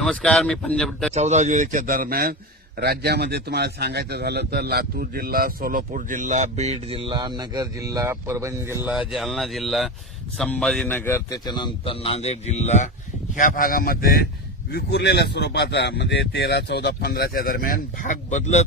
नमस्कार, मी पंजाब 14 जुलैच्या दरम्यान राज्यामध्ये तुम्हाला सांगायचं झालं तर लातूर जिल्हा, सोलापूर जिल्हा, बीड जिल्हा, नगर जिल्हा, परभणी जिल्हा, जालना जिल्हा, संभाजीनगर, त्याच्यानंतर नांदेड जिल्हा ह्या भागामध्ये विखुरलेल्या स्वरूपाचा म्हणजे 13, 14, 15च्या दरम्यान भाग बदलत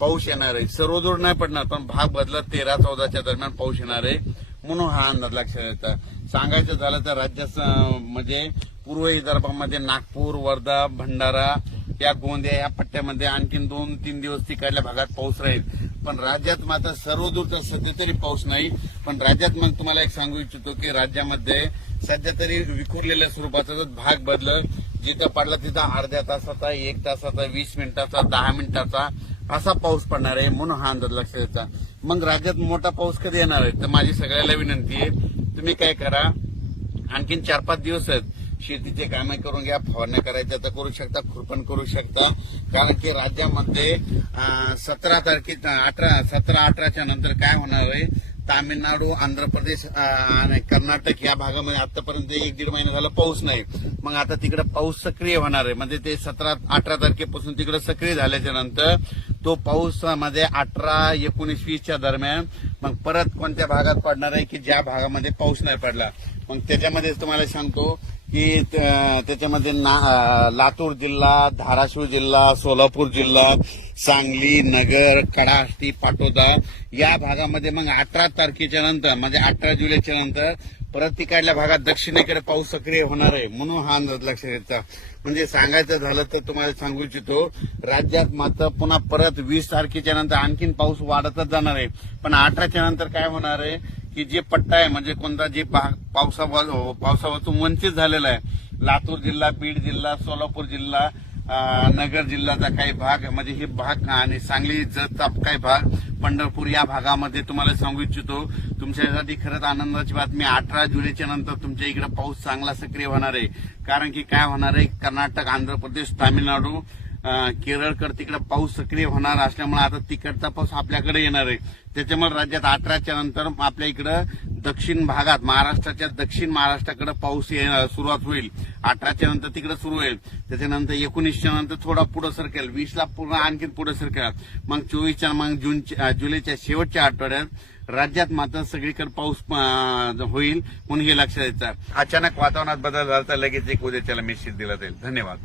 पाऊस येणार आहे. सर्वदूर नाही पडणार पण भाग बदलत 13, 14च्या दरम्यान पाऊस येणार आहे म्हणून हा अंदाज लक्षात येतात. सांगायचं झालं तर राज्यात म्हणजे पूर्व विदर्भामध्ये नागपूर, वर्धा, भंडारा या गोंदिया या पट्ट्यामध्ये आणखीन 2-3 दिवस तिकडल्या भागात पाऊस राहील. पण राज्यात मात्र सर्वदूर तर सध्या तरी पाऊस नाही. पण राज्यात मग तुम्हाला एक सांगू इच्छितो की राज्यामध्ये सध्या तरी विखुरलेल्या स्वरूपाचा भाग बदलत जिथं पडला तिथं अर्ध्या तासाचा, 1 तासाचा, 20 मिनिटाचा, 10 मिनिटाचा असा पाऊस पडणार आहे म्हणून हा अंदाज लक्षात येतात. मग राज्यात मोठा पाऊस कधी येणार आहे तर माझी सगळ्याला विनंती आहे, तुम्ही काय करा, आणखीन 4-5 दिवस आहेत, शेतीचे कामे करून घ्या, फवारण्या करायच्या तर करू शकता, खुरपण करू शकता. कारण की राज्यामध्ये 17-18च्या नंतर काय होणार आहे, तामिळनाडू, आंध्र प्रदेश आणि कर्नाटक या भागामध्ये आतापर्यंत 1-1.5 महिना झाला पाऊस नाही. मग आता तिकडे पाऊस सक्रिय होणार आहे. म्हणजे ते 17-18 तारखेपासून तिकडे सक्रिय झाल्याच्या नंतर तो पाऊस मध्ये 18, 19, 20च्या दरम्यान मग परत कोणत्या भागात पडणार आहे की ज्या भागामध्ये पाऊस नाही पडला. मग त्याच्यामध्ये तुम्हाला सांगतो की त्याच्यामध्ये लातूर जिल्हा, धाराशिव जिल्हा, सोलापूर जिल्हा, सांगली, नगर, कडाष्टी, पाटोदा या भागामध्ये मग 18 तारखेच्या नंतर म्हणजे 18 जुलैच्या नंतर परत तिकडल्या भागात दक्षिणेकडे पाऊस सक्रिय होणार आहे म्हणून हा अंदाज लक्षात येतो. म्हणजे सांगायचं झालं तर तुम्हाला सांगू इच्छितो, राज्यात मात्र पुन्हा परत 20 तारखेच्या नंतर आणखीन पाऊस वाढतच जाणार आहे. पण 18च्या नंतर काय होणार आहे की जे पट्टा आहे म्हणजे कोणता जे पावसापासून वंचित झालेला आहे, लातूर जिल्हा, बीड जिल्हा, सोलापूर जिल्हा, नगर जिल्ह्याचा काही भाग म्हणजे हे भाग आणि सांगली जतचा काही भाग, पंढरपूर या भागामध्ये तुम्हाला सांगू इच्छितो, तुमच्यासाठी खरंच आनंदाची बातमी, 18 जुलैच्या नंतर तुमच्या इकडे पाऊस चांगला सक्रिय होणार आहे. कारण की काय होणार आहे, कर्नाटक, आंध्र प्रदेश, तामिळनाडू, केरळकडे तिकडे पाऊस सक्रिय होणार असल्यामुळे आता तिकडचा पाऊस आपल्याकडे येणार आहे. त्याच्यामुळे राज्यात 18च्या नंतर आपल्या इकडं दक्षिण भागात महाराष्ट्राच्या दक्षिण महाराष्ट्राकडे पाऊस सुरुवात होईल. 18च्या नंतर तिकडे सुरू होईल. त्याच्यानंतर 19च्या नंतर थोडा पुढे सरकेल, 20ला पूर्ण आणखी पुढे सरकेल. मग 24च्या मग जुलैच्या शेवटच्या आठवड्यात राज्यात मात्र सगळीकडे पाऊस होईल म्हणून हे लक्षात द्यायचं. अचानक वातावरणात बदल झाला तर लगेच एक उद्याच्याला मेसेज दिला जाईल. धन्यवाद.